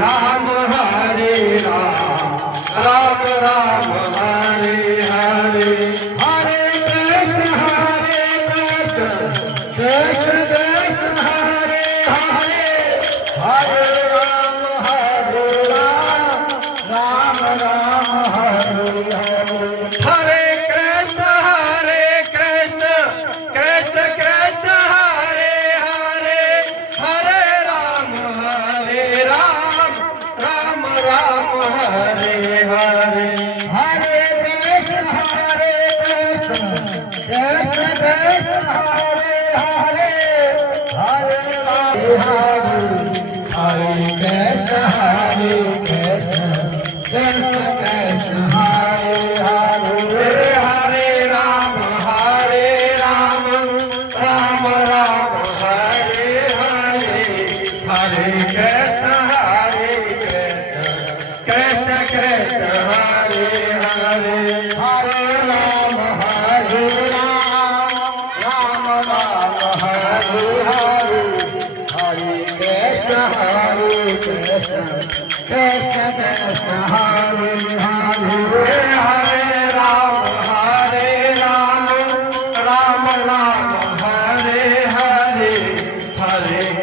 Ram Hare Ram Ram Ram Hare Hare Hare Krishna Krishna Krishna Hare Hare Hare Ram Ram Ram Hare Hare Hare Krishna Krishna Krishna Krishna Hare Hare Hare Ram Ram Ram Hare Hare Hare Krishna Krishna Krishna Krishna Hare Hare Hare Ram Hare Krishna Krishna Krishna Krishna Hare Hare Hare Ram Ram Ram Hare Hare Hare Krishna Krishna Krishna Hare Hare Hare Ram Ram Ram Hare Hare Hare Krishna Krishna Krishna Krishna Hare Hare Hare Ram Ram Ram Hare Hare Hare